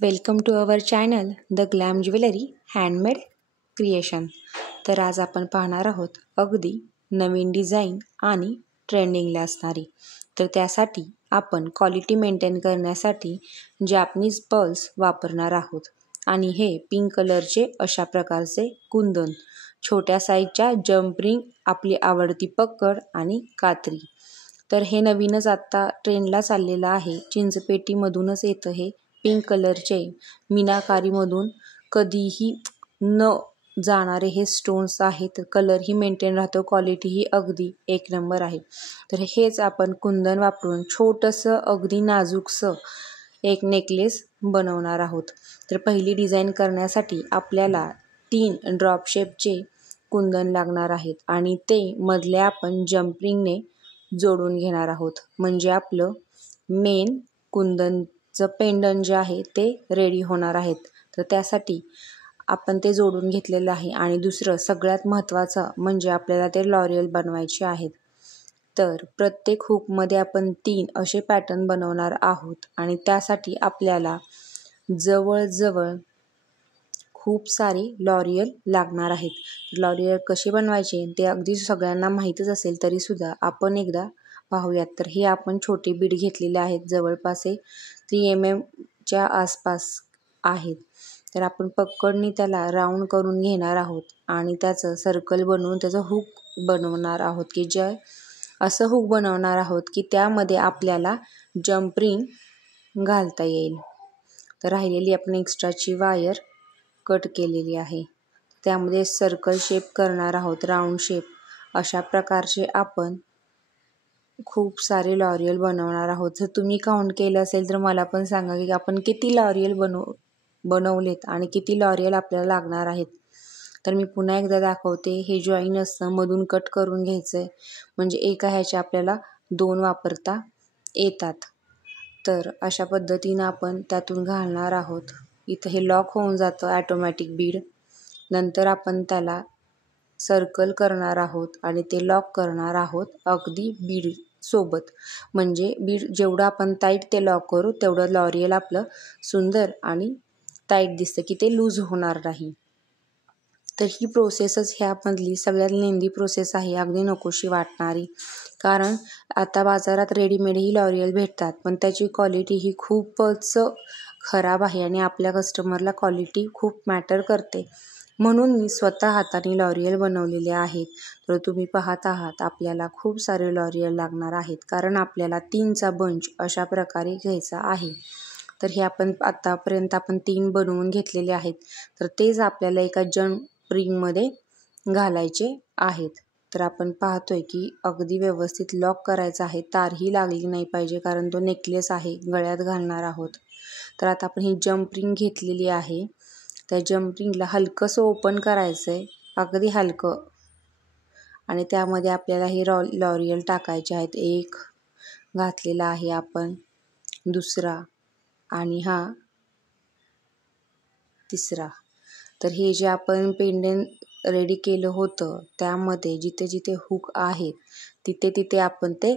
Welcome to our channel the glam jewellery handmade creation. तर आज आपण पाहणार आहोत अगदी नवीन डिझाईन आणि ट्रेंडिंगला असणारी. तर त्यासाठी आपण क्वालिटी मेंटेन करण्यासाठी जॅपनीज पर्ल्स वापरणार आहोत. आणि हे पिंक कलरचे अशा प्रकारचे कुंदन, छोट्या साईजच्या जम्प रिंग, आपली आवडती पकड आणि कात्री. तर हे नवीनच आत्ता ट्रेंडला चाललेलं आहे. चिंचपेटीमधूनच येतं हे पिंक कलरचे मीनाकारीमधून कधीही न जाणारे हे स्टोन्स आहेत. कलरही मेंटेन राहतो, क्वालिटीही अगदी एक नंबर आहे. तर हेच आपण कुंदन वापरून छोटंसं अगदी नाजूकसं एक नेकलेस बनवणार आहोत. तर पहिली डिझाईन करण्यासाठी आपल्याला 3 ड्रॉप शेपचे कुंदन लागणार आहेत आणि ते मधल्या आपण जम्परिंगने जोडून घेणार आहोत. म्हणजे आपलं मेन कुंदनचं पेंडंट जे आहे ते रेडी होणार आहेत. तर त्यासाठी आपण ते जोडून घेतलेलं आहे. आणि दुसरं सगळ्यात महत्त्वाचं म्हणजे आपल्याला ते लॉरियल बनवायचे आहेत. तर प्रत्येक हुकमध्ये आपण 3 असे पॅटर्न बनवणार आहोत आणि त्यासाठी आपल्याला जवळजवळ खूप सारी लॉरियल लागणार आहेत. लॉरियल कशी बनवायचे ते अगदी सगळ्यांना माहीतच असेल, तरीसुद्धा आपण एकदा पाहूयात. तर हे आपण छोटे बीड घेतलेले आहेत, जवळपास 3 mm च्या आसपास आहेत. तर आपण पकडनी त्याला राऊंड करून घेणार आहोत आणि त्याचं सर्कल बनवून त्याचं हुक बनवणार आहोत, की जे असं हुक बनवणार आहोत की त्यामध्ये आपल्याला जम्परिंग घालता येईल. तर राहिलेली आपण एक्स्ट्राची वायर कट केलेली आहे, त्यामध्ये सर्कल शेप करणार आहोत, राऊंड शेप. अशा प्रकारचे आपण खूप सारे लॉरियल बनवणार आहोत. जर तुम्ही काउंट केलं असेल तर मला पण सांगा की आपण किती लॉरियल बनवलेत आणि किती लॉरियल आपल्याला लागणार आहेत. तर मी पुन्हा एकदा दाखवते. हे जॉईन असतं, मधून कट करून घ्यायचं आहे, म्हणजे एका ह्याचे आपल्याला 2 वापरता येतात. तर अशा पद्धतीनं आपण त्यातून घालणार आहोत. इथं हे लॉक होऊन जातं ॲटोमॅटिक बीड. नंतर आपण त्याला सर्कल करणार आहोत आणि ते लॉक करणार आहोत अगदी बीड सोबत. म्हणजे बीड जेवढं आपण टाईट ते लॉक करू तेवढं लॉरियल आपलं सुंदर आणि टाईट दिसतं, की ते लूज होणार नाही. तर ही प्रोसेसच ह्यामधली सगळ्यात लेंदी प्रोसेस आहे, अगदी नकोशी वाटणारी. कारण आता बाजारात रेडीमेड ही लॉरियल भेटतात, पण त्याची क्वालिटी ही खूपच खराब आहे आणि आपल्या कस्टमरला क्वालिटी खूप मॅटर करते. म्हणून मी स्वतः हाताने लॉरियल बनवलेले आहेत. तर तुम्ही पाहत आहात आपल्याला खूप सारे लॉरियल लागणार आहेत, कारण आपल्याला 3चा बंच अशा प्रकारे घ्यायचा आहे. तर हे आपण आतापर्यंत 3 बनवून घेतलेले आहेत. तर तेच आपल्याला एका रिंगमध्ये घालायचे आहेत. तर आपण पाहतोय की अगदी व्यवस्थित लॉक करायचं आहे, तारही लागली नाही पाहिजे, कारण तो नेकलेस आहे, गळ्यात घालणार आहोत. तर आता आपण ही जम्प रिंग घेतलेली आहे, त्या जम्प रिंगला हलकंसं ओपन करायचं आहे, अगदी हलकं. आणि त्यामध्ये आपल्याला हे लॉरियल टाकायचे आहेत. एक घातलेला आहे आपण, दुसरा आणि हा तिसरा. तर हे जे आपण पेंडंट रेडी केलं होतं त्यामध्ये जिथे जिथे हुक आहेत तिथे तिथे आपण ते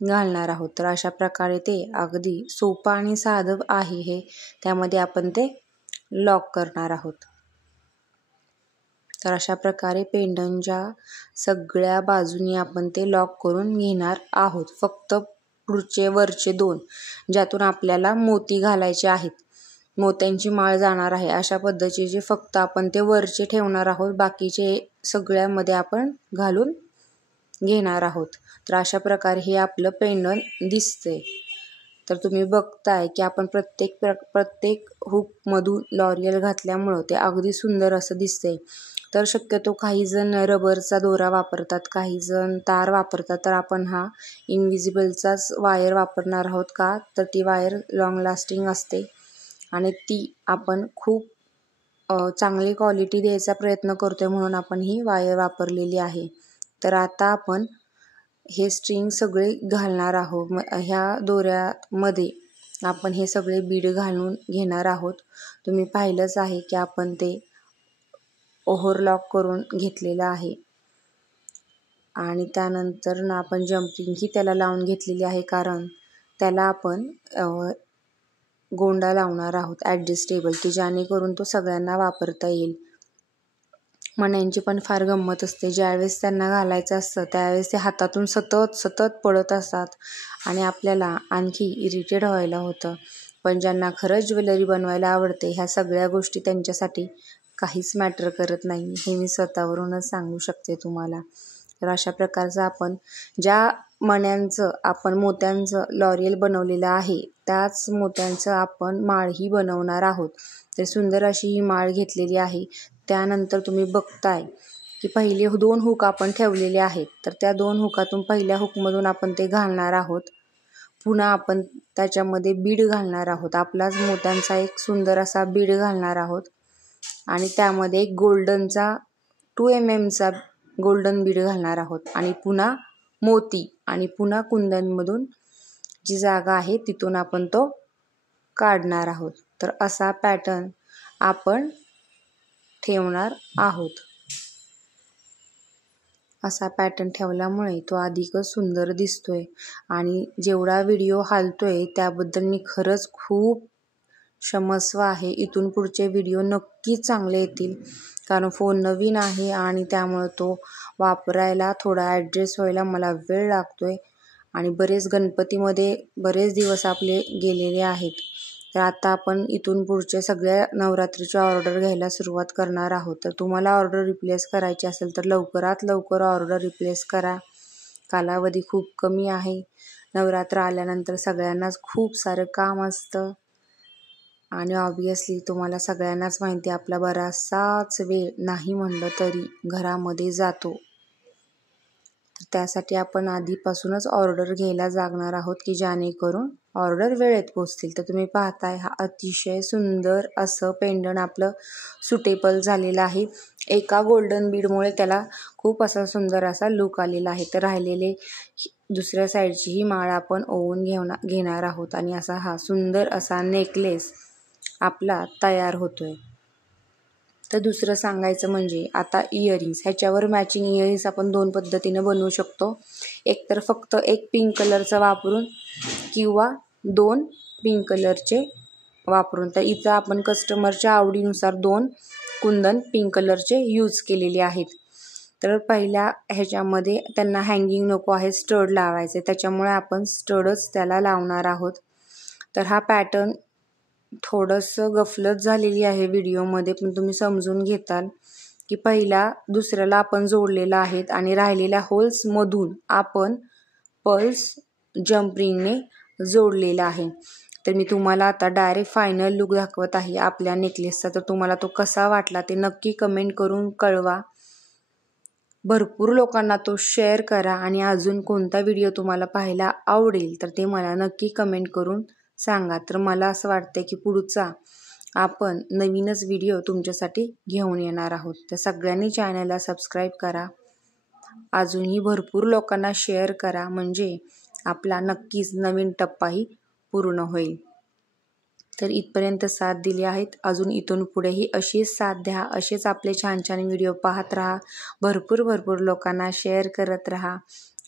घालणार आहोत. तर अशा प्रकारे ते अगदी सोपं आणि साधं आहे हे. त्यामध्ये आपण ते लॉक करणार आहोत. तर अशा प्रकारे पेंडंटच्या सगळ्या बाजूनी आपण ते लॉक करून घेणार आहोत. फक्त पुढचे वरचे 2 ज्यातून आपल्याला मोती घालायचे आहेत, मोत्यांची माळ जाणार आहे, अशा पद्धतीचे फक्त आपण ते वरचे ठेवणार आहोत. बाकीचे सगळ्यामध्ये आपण घालून घेणार आहोत. तर अशा प्रकारे हे आपलं पेंडंट दिसते. तर तुम्ही बघताय की आपण प्रत्येक हुकमधून लॉरियल घातल्यामुळं ते अगदी सुंदर असं दिसते. तर शक्यतो काही जण रबरचा दोरा वापरतात, काही जण तार वापरतात. तर आपण हा इनविजिबलचाच वायर वापरणार आहोत. का तर ती वायर लॉंग लास्टिंग असते आणि ती आपण खूप चांगली क्वालिटी द्यायचा प्रयत्न करतोय, म्हणून आपण ही वायर वापरलेली आहे. तर आता आपण हे स्ट्रिंग सगळे घालणार आहोत. ह्या दोऱ्यामध्ये आपण हे सगळे बीड घालून घेणार आहोत. तुम्ही पाहिलंच आहे की आपण ते ओव्हरलॉक करून घेतलेलं आहे आणि त्यानंतर ना आपण जम्पिंग ही त्याला लावून घेतलेली आहे, कारण त्याला आपण गोंडा लावणार आहोत ॲडजस्टेबल, की जेणेकरून तो सगळ्यांना वापरता येईल. मण्यांची पण फार गंमत असते. ज्यावेळेस त्यांना घालायचं असतं त्यावेळेस ते हातातून सतत पडत असतात आणि आपल्याला आणखी इरिटेट व्हायला होतं. पण ज्यांना खरंच ज्वेलरी बनवायला आवडते ह्या सगळ्या गोष्टी त्यांच्यासाठी काहीच मॅटर करत नाही, हे मी स्वतःवरूनच सांगू शकते तुम्हाला. तर अशा प्रकारचं आपण ज्या मण्यांचं आपण मोत्यांचं लॉरियल बनवलेलं आहे त्याच मोत्यांचं आपण माळही बनवणार आहोत. तर सुंदर अशी ही माळ घेतलेली आहे. त्यानंतर तुम्ही बघताय की पहिले 2 हुक आपण ठेवलेले आहेत. तर त्या 2 हुकातून पहिल्या हुकमधून आपण ते घालणार आहोत. पुन्हा आपण त्याच्यामध्ये बीड घालणार आहोत. आपलाच मोत्यांचा एक सुंदर असा बीड घालणार आहोत आणि त्यामध्ये एक गोल्डनचा 2 mm चा गोल्डन बीड घालणार आहोत आणि पुन्हा मोती आणि पुन्हा कुंदनमधून जी जागा आहे तिथून आपण तो काढणार आहोत. तर असा पॅटर्न आपण ठेवणार आहोत. असा पॅटर्न ठेवल्यामुळे तो अधिकच सुंदर दिसतोय आणि जेवढा व्हिडिओ हालतोय त्याबद्दल मी खरंच खूप क्षमस्व आहे. इथून पुढचे व्हिडिओ नक्कीच चांगले येतील, कारण फोन नवीन आहे आणि त्यामुळे तो वापरायला थोडा ॲडजस्ट व्हायला मला वेळ लागतोय आणि गणपतीमध्ये बरेच दिवस आपले गेलेले आहेत. तर आता आपण इथून पुढच्या सगळ्या नवरात्रीच्या ऑर्डर घ्यायला सुरुवात करणार आहोत. तर तुम्हाला ऑर्डर रिप्लेस करायची असेल तर लवकरात लवकर ऑर्डर रिप्लेस करा. कालावधी खूप कमी आहे. नवरात्र आल्यानंतर सगळ्यांनाच खूप सारं काम असतं आणि ऑब्वियसली तुम्हाला सगळ्यांनाच माहिती आहे आपला बराचसाच वेळ नाही म्हणलं तरी घरामध्ये जातो. त्यासाठी आपण आधीपासूनच ऑर्डर घ्यायला जागणार आहोत की जेणेकरून ऑर्डर वेळेत पोचतील. तर तुम्ही पाहताय हा अतिशय सुंदर असं पेंडंट आपलं सुटेबल झालेलं आहे. एका गोल्डन बीडमुळे त्याला खूप असा सुंदर असा लुक आलेला आहे. तर राहिलेले दुसऱ्या साईडची ही माळ आपण ओवून घेणार आहोत आणि असा हा सुंदर असा नेकलेस आपला तयार होतोय. तर दुसरं सांगायचं म्हणजे आता इयरिंग्स, ह्याच्यावर मॅचिंग इयरिंग्स आपण 2 पद्धतीनं बनवू शकतो. एक तर फक्त एक पिंक कलरचा वापरून किंवा 2 पिंक कलरचे वापरून. तर इथं आपण कस्टमरच्या आवडीनुसार 2 कुंदन पिंक कलरचे यूज केलेले आहेत. तर पहिल्या ह्याच्यामध्ये त्यांना हँगिंग नको आहे, स्टड लावायचे, त्याच्यामुळे आपण स्टडच त्याला लावणार आहोत. तर हा पॅटर्न थोडंसं गफलत झालेली आहे व्हिडिओमध्ये, पण तुम्ही समजून घेताल की पहिला दुसऱ्याला आपण जोडलेला आहेत आणि राहिलेल्या होल्समधून आपण पल्स जम्परिंगने जोडलेला आहे. तर मी तुम्हाला आता डायरेक्ट फायनल लुक दाखवत आहे आपल्या नेकलेसचा. तर तुम्हाला तो कसा वाटला ते नक्की कमेंट करून कळवा. भरपूर लोकांना तो शेअर करा आणि अजून कोणता व्हिडिओ तुम्हाला पाहायला आवडेल तर ते मला नक्की कमेंट करून सांगा. तर मला असं वाटतं की पुढचा आपण नवीनच व्हिडिओ तुमच्यासाठी घेऊन येणार आहोत. तर सगळ्यांनी चॅनलला सबस्क्राईब करा, अजूनही भरपूर लोकांना शेअर करा, म्हणजे आपला नक्कीच नवीन टप्पाही पूर्ण होईल. तर इथपर्यंत साथ दिली आहेत, अजून इथून पुढेही अशीच साथ द्या. असेच आपले छान छान व्हिडिओ पाहत राहा, भरपूर लोकांना शेअर करत राहा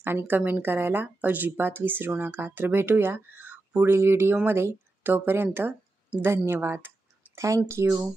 आणि कमेंट करायला अजिबात विसरू नका. तर भेटूया पुढील व्हिडिओमध्ये. तोपर्यंत धन्यवाद. थँक्यू.